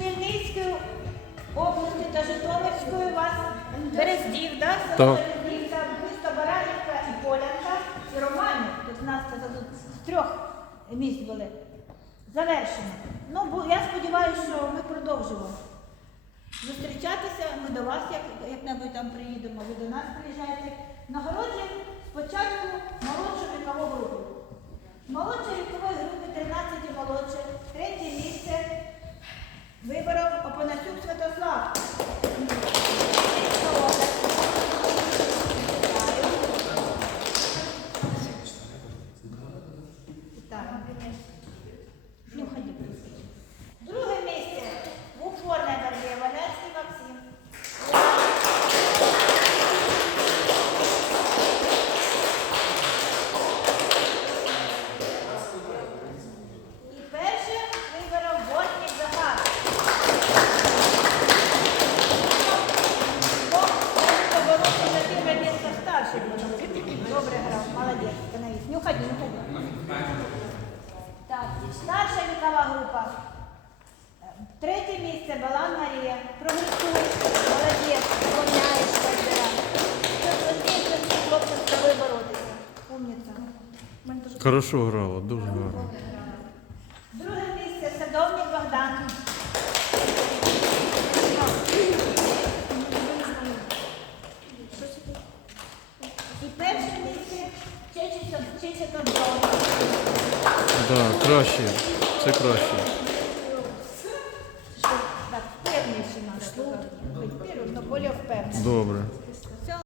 Хмельницької області та Житомирської вас Берездів, да? село Так. Берездів, місто Баранівка і Полянка, і Романів. Тут нас це тут з трьох міст були. Завершено. Ну, бу- я сподіваюся, що ми продовжимо зустрічатися. Ми до вас як, як-небудь там приїдемо, ви до нас приїжджаєте. Нагороджуємо спочатку Ну, ходіть. Друге місце. Упорна борьбе Валявський Максим. І перше виборов Бортник Захар. Бо за тим старший. Добре грав, молодець, становись. Ну ходи, старша вікова група. Третє місце Балан Марія. Прогресуй, молодець, склоняєш. Це хлопці з тобою боротися. Умниця. Хорошо грала, дуже гарно. Друге місце Садовник Богдан. І перше місце Чечетон так, краще. Це краще. Впевненіше треба. Тепер ну, воно більше впевнено. Добре.